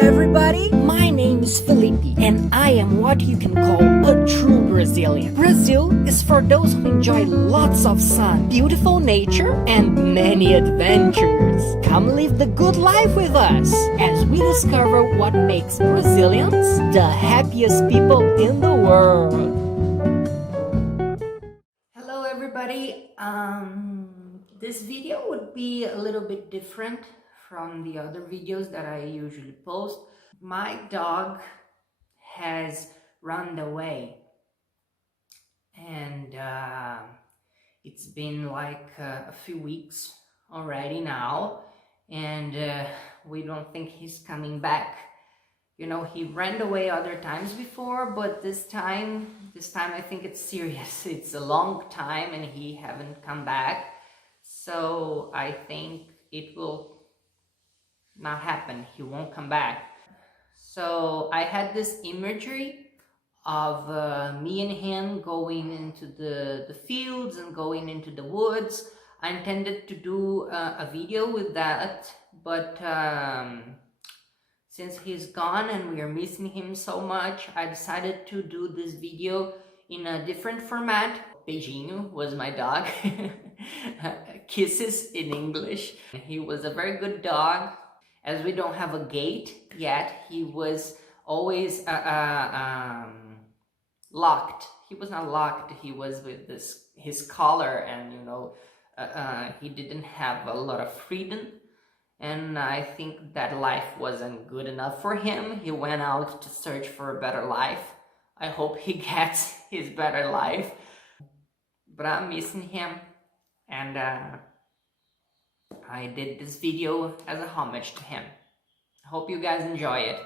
everybody, my name is Felipe and I am what you can call a true Brazilian. Brazil is for those who enjoy lots of sun, beautiful nature and many adventures. Come live the good life with us as we discover what makes Brazilians the happiest people in the world. Hello everybody, this video would be a little bit different from the other videos that I usually post. My dog has run away and it's been like a few weeks already now, and we don't think he's coming back. You know, he ran away other times before, but this time I think it's serious. It's a long time and he haven't come back. So I think it will not happen. He won't come back. So I had this imagery of me and him going into the fields and going into the woods. I intended to do a video with that, but since he's gone and we are missing him so much, I decided to do this video in a different format. Beijinho was my dog. Kisses in English. He was a very good dog. As we don't have a gate yet, he was always locked. He was not locked, he was with his collar, and you know, he didn't have a lot of freedom. And I think that life wasn't good enough for him. He went out to search for a better life. I hope he gets his better life. But I'm missing him, and I did this video as a homage to him. I hope you guys enjoy it.